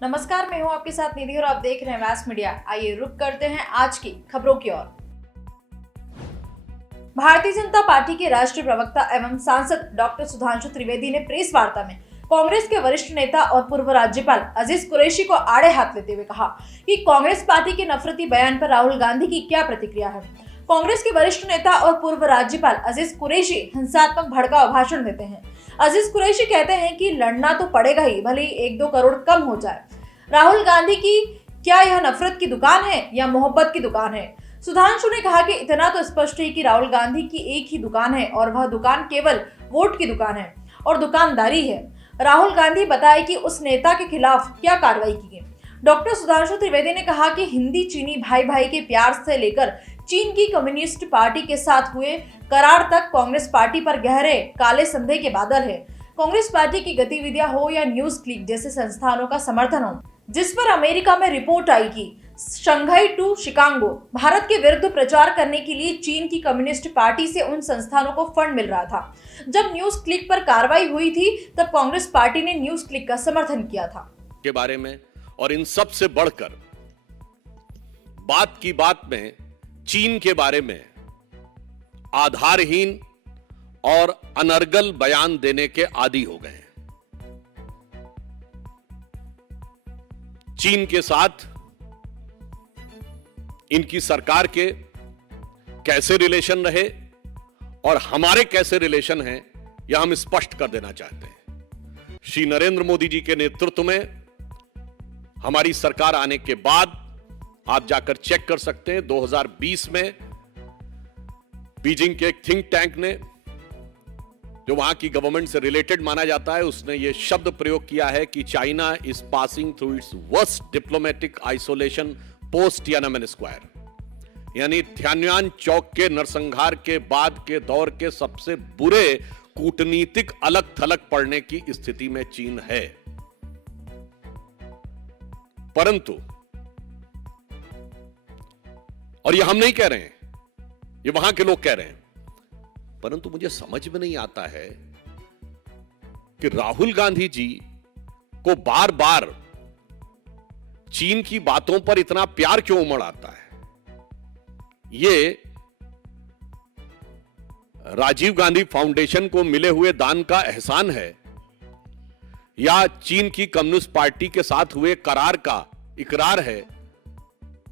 नमस्कार, मैं हूं आपके साथ निधि और आप देख रहे हैं व्यास मीडिया। आइए रुक करते हैं आज की खबरों की ओर। भारतीय जनता पार्टी के राष्ट्रीय प्रवक्ता एवं सांसद डॉक्टर सुधांशु त्रिवेदी ने प्रेस वार्ता में कांग्रेस के वरिष्ठ नेता और पूर्व राज्यपाल अजीज कुरैशी को आड़े हाथ लेते हुए कहा कि कांग्रेस पार्टी के नफरती बयान पर राहुल गांधी की क्या प्रतिक्रिया है। कांग्रेस के वरिष्ठ नेता और पूर्व राज्यपाल अजीज कुरैशी हिंसात्मक भड़काऊ भाषण देते हैं। अजीज कुरैशी कहते हैं कि लड़ना तो पड़ेगा ही, भले ही 1-2 करोड़ कम हो जाए। राहुल गांधी की क्या यह नफरत की दुकान है या मोहब्बत की दुकान है। सुधांशु ने कहा कि इतना तो स्पष्ट है कि राहुल गांधी की एक ही दुकान है और वह दुकान केवल वोट की दुकान है और दुकानदारी है। राहुल गांधी बताए कि उस नेता के खिलाफ क्या कार्रवाई की गई। डॉक्टर सुधांशु त्रिवेदी ने कहा कि हिंदी चीनी भाई भाई के प्यार से लेकर चीन की कम्युनिस्ट पार्टी के साथ हुए करार तक कांग्रेस पार्टी पर गहरे काले संदेह के बादल है। कांग्रेस पार्टी की गतिविधियां हो या न्यूज क्लिक जैसे संस्थानों का समर्थन हो, जिस पर अमेरिका में रिपोर्ट आई कि शंघाई टू शिकागो भारत के विरुद्ध प्रचार करने के लिए चीन की कम्युनिस्ट पार्टी से उन संस्थानों को फंड मिल रहा था। जब न्यूज क्लिक पर कार्रवाई हुई थी तब कांग्रेस पार्टी ने न्यूज क्लिक का समर्थन किया था के बारे में। और इन सब से बढ़कर बात की बात में चीन के बारे में आधारहीन और अनर्गल बयान देने के आदी हो गए हैं। चीन के साथ इनकी सरकार के कैसे रिलेशन रहे और हमारे कैसे रिलेशन हैं, यह हम स्पष्ट कर देना चाहते हैं। श्री नरेंद्र मोदी जी के नेतृत्व में हमारी सरकार आने के बाद आप जाकर चेक कर सकते हैं, 2020 में बीजिंग के एक थिंक टैंक ने, जो वहां की गवर्नमेंट से रिलेटेड माना जाता है, उसने यह शब्द प्रयोग किया है कि China is passing through its worst diplomatic isolation post Tiananmen square. यानी तियानमेन चौक के नरसंहार के बाद के दौर के सबसे बुरे कूटनीतिक अलग थलग पड़ने की स्थिति में चीन है। परंतु, और यह हम नहीं कह रहे हैं, ये वहां के लोग कह रहे हैं, परंतु मुझे समझ में नहीं आता है कि राहुल गांधी जी को बार बार चीन की बातों पर इतना प्यार क्यों उमड़ आता है। ये राजीव गांधी फाउंडेशन को मिले हुए दान का एहसान है या चीन की कम्युनिस्ट पार्टी के साथ हुए करार का इकरार है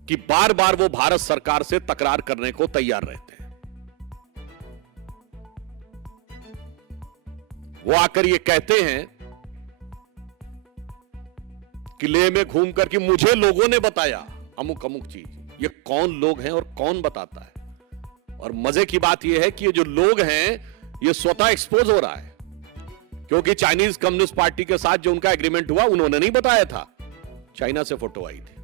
कि बार बार वो भारत सरकार से तकरार करने को तैयार रहते हैं। वो आकर ये कहते हैं कि लेह में घूम कर कि मुझे लोगों ने बताया अमुक अमुक चीज। ये कौन लोग हैं और कौन बताता है। और मजे की बात यह है कि ये जो लोग हैं ये स्वतः एक्सपोज हो रहा है, क्योंकि चाइनीज कम्युनिस्ट पार्टी के साथ जो उनका एग्रीमेंट हुआ उन्होंने नहीं बताया था। चाइना से फोटो आई थी।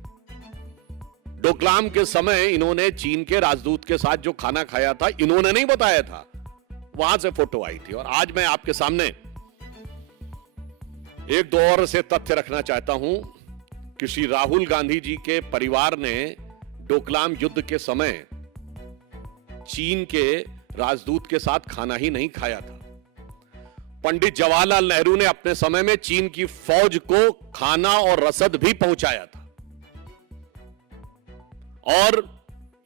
डोकलाम के समय इन्होंने चीन के राजदूत के साथ जो खाना खाया था, इन्होंने नहीं बताया था, वहां से फोटो आई थी। और आज मैं आपके सामने एक दो और से तथ्य रखना चाहता हूं कि श्री राहुल गांधी जी के परिवार ने डोकलाम युद्ध के समय चीन के राजदूत के साथ खाना ही नहीं खाया था। पंडित जवाहरलाल नेहरू ने अपने समय में चीन की फौज को खाना और रसद भी पहुंचाया था। और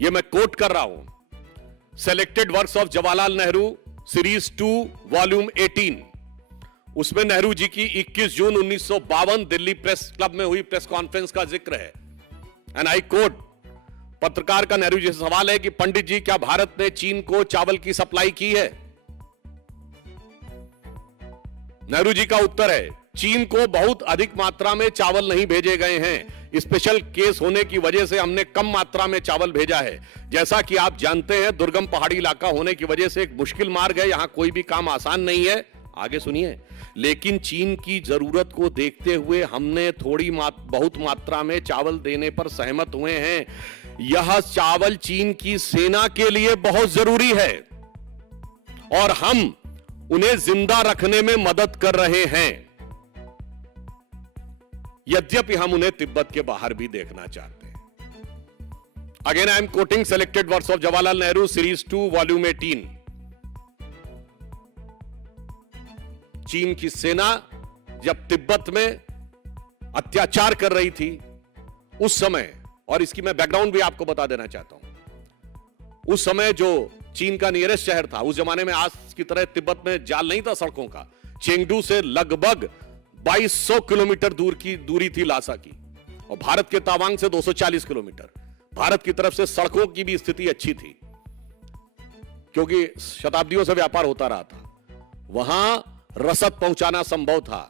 यह मैं कोट कर रहा हूं, selected works of Jawaharlal Nehru series 2 volume 18, उसमें नेहरू जी की 21 जून 1952 दिल्ली प्रेस क्लब में हुई प्रेस कॉन्फ्रेंस का जिक्र है। एंड आई कोट, पत्रकार का नेहरू जी से सवाल है कि पंडित जी, क्या भारत ने चीन को चावल की सप्लाई की है? नेहरू जी का उत्तर है, चीन को बहुत अधिक मात्रा में चावल नहीं भेजे गए हैं। स्पेशल केस होने की वजह से हमने कम मात्रा में चावल भेजा है। जैसा कि आप जानते हैं, दुर्गम पहाड़ी इलाका होने की वजह से एक मुश्किल मार्ग है, यहां कोई भी काम आसान नहीं है। आगे सुनिए, लेकिन चीन की जरूरत को देखते हुए हमने बहुत मात्रा में चावल देने पर सहमत हुए हैं। यह चावल चीन की सेना के लिए बहुत जरूरी है और हम उन्हें जिंदा रखने में मदद कर रहे हैं, यद्यपि हम उन्हें तिब्बत के बाहर भी देखना चाहते हैं। Again I am quoting selected words of Jawaharlal Nehru series 2 volume 18। चीन की सेना जब तिब्बत में अत्याचार कर रही थी उस समय, और इसकी मैं बैकग्राउंड भी आपको बता देना चाहता हूं, उस समय जो चीन का नियरेस्ट शहर था, उस जमाने में आज की तरह तिब्बत में जाल नहीं था सड़कों का। चेंगडू से लगभग 2200 किलोमीटर दूरी थी लासा की, और भारत के तावांग से 240 किलोमीटर। भारत की तरफ से सड़कों की भी स्थिति अच्छी थी, क्योंकि शताब्दियों से व्यापार होता रहा था। वहां रसद पहुंचाना संभव था।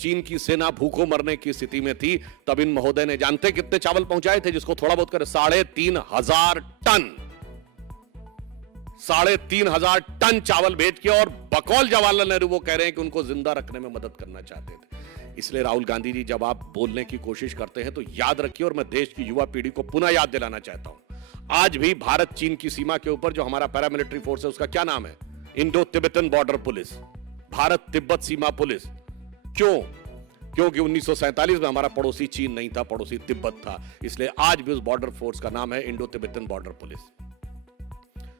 चीन की सेना भूखों मरने की स्थिति में थी। तब इन महोदय ने जानते कितने चावल पहुंचाए थे, जिसको थोड़ा बहुत कर 3,500 टन, 3,500 टन चावल भेज के, और बकौल जवाहरलाल नेहरू वो कह रहे हैं कि उनको जिंदा रखने में मदद करना चाहते थे। इसलिए राहुल गांधी जी, जब आप बोलने की कोशिश करते हैं तो याद रखिए, और मैं देश की युवा पीढ़ी को पुनः याद दिलाना चाहता हूं, आज भी भारत चीन की सीमा के ऊपर जो हमारा पैरामिलिट्री फोर्स है, उसका क्या नाम है? Indo Tibetan border police, Bharat तिब्बत सीमा पुलिस। क्यों? क्योंकि 1947 में हमारा पड़ोसी चीन नहीं था, पड़ोसी तिब्बत था। इसलिए आज भी उस बॉर्डर फोर्स का नाम है इंडो तिब्बतन बॉर्डर पुलिस।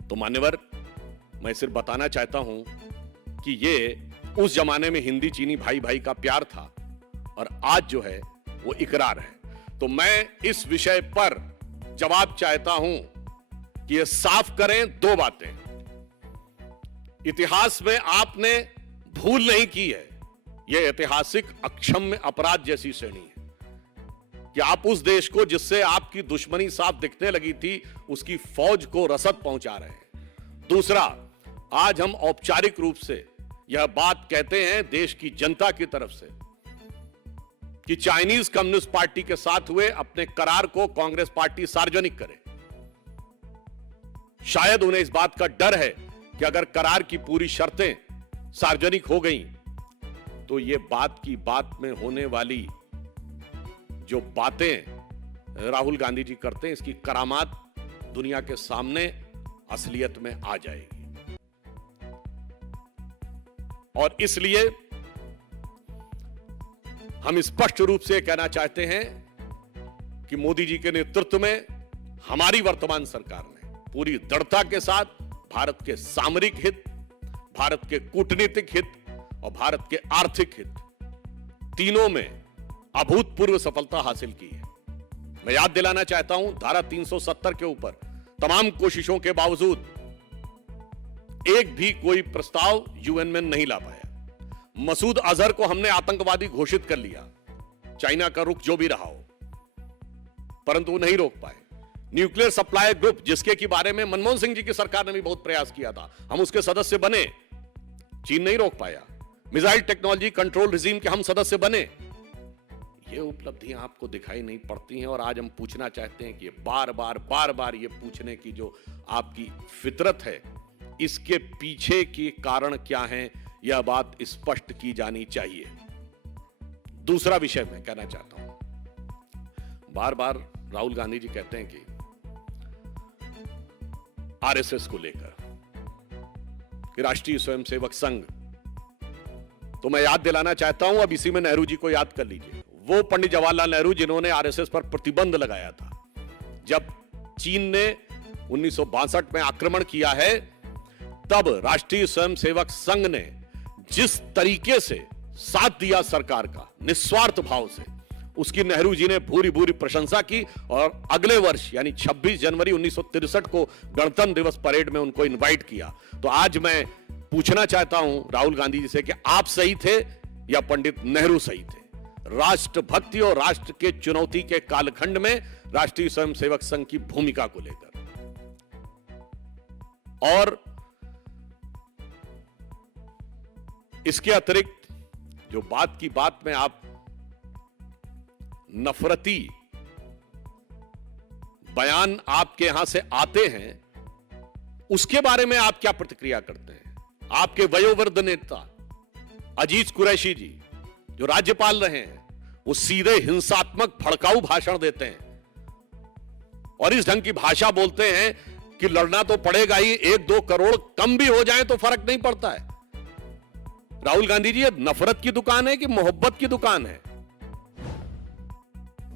तो मान्यवर, मैं सिर्फ बताना चाहता हूं कि ये उस जमाने में हिंदी चीनी भाई भाई का प्यार था, और आज जो है वो इकरार है। तो मैं इस विषय पर जवाब चाहता हूं कि ये साफ करें दो बातें। इतिहास में आपने भूल नहीं की है, यह ऐतिहासिक अक्षम्य अपराध जैसी श्रेणी है कि आप उस देश को जिससे आपकी दुश्मनी साफ दिखने लगी थी, उसकी फौज को रसद पहुंचा रहे हैं। दूसरा, आज हम औपचारिक रूप से यह बात कहते हैं देश की जनता की तरफ से कि चाइनीज कम्युनिस्ट पार्टी के साथ हुए अपने करार को कांग्रेस पार्टी सार्वजनिक करे। शायद उन्हें इस बात का डर है कि अगर करार की पूरी शर्तें सार्वजनिक हो गई तो ये बात की बात में होने वाली जो बातें राहुल गांधी जी करते हैं, इसकी करामात दुनिया के सामने असलियत में आ जाएगी। और इसलिए हम स्पष्ट रूप से कहना चाहते हैं कि मोदी जी के नेतृत्व में हमारी वर्तमान सरकार ने पूरी दृढ़ता के साथ भारत के सामरिक हित, भारत के कूटनीतिक हित और भारत के आर्थिक हित, तीनों में अभूतपूर्व सफलता हासिल की है। मैं याद दिलाना चाहता हूं, धारा 370 के ऊपर तमाम कोशिशों के बावजूद एक भी कोई प्रस्ताव यूएन में नहीं ला पाया। मसूद अजहर को हमने आतंकवादी घोषित कर लिया, चाइना का रुख जो भी रहा हो, परंतु वो नहीं रोक पाए। न्यूक्लियर सप्लाई ग्रुप, जिसके के बारे में मनमोहन सिंह जी की सरकार ने भी बहुत प्रयास किया था, हम उसके सदस्य बने, चीन नहीं रोक पाया। मिसाइल टेक्नोलॉजी कंट्रोल रिजीम के हम सदस्य बने। ये उपलब्धियां आपको दिखाई नहीं पड़ती हैं, और आज हम पूछना चाहते हैं कि बार बार ये पूछने की जो आपकी फितरत है, इसके पीछे के कारण क्या हैं, यह बात स्पष्ट की जानी चाहिए। दूसरा विषय मैं कहना चाहता हूं, बार बार राहुल गांधी जी कहते हैं कि आरएसएस को लेकर कि राष्ट्रीय स्वयंसेवक संघ, तो मैं याद दिलाना चाहता हूं, अब इसी में नेहरू जी को याद कर लीजिए। वो पंडित जवाहरलाल नेहरू जिन्होंने आरएसएस पर प्रतिबंध लगाया था। जब चीन ने 1962 में आक्रमण किया है, तब राष्ट्रीय स्वयंसेवक संघ ने जिस तरीके से साथ दिया सरकार का निस्वार्थ भाव से, उसकी नेहरू जी ने भूरी भूरी प्रशंसा की, और अगले वर्ष यानी 26 जनवरी 1963 को गणतंत्र दिवस परेड में उनको इनवाइट किया। तो आज मैं पूछना चाहता हूं राहुल गांधी जी से कि आप सही थे या पंडित नेहरू सही थे? राष्ट्रभक्ति और राष्ट्र के चुनौती के कालखंड में राष्ट्रीय स्वयंसेवक संघ की भूमिका को लेकर। और इसके अतिरिक्त जो बात की बात में आप नफरती बयान आपके यहां से आते हैं, उसके बारे में आप क्या प्रतिक्रिया करते हैं? आपके वयोवृद्ध नेता अजीज कुरैशी जी, जो राज्यपाल रहे हैं, वो सीधे हिंसात्मक भड़काऊ भाषण देते हैं और इस ढंग की भाषा बोलते हैं कि लड़ना तो पड़ेगा ही, 1-2 करोड़ कम भी हो जाए तो फर्क नहीं पड़ता है। राहुल गांधी जी, ये नफरत की दुकान है कि मोहब्बत की दुकान है?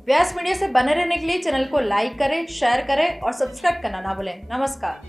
व्यास मीडिया से बने रहने के लिए चैनल को लाइक करें, शेयर करें और सब्सक्राइब करना ना भूलें। नमस्कार।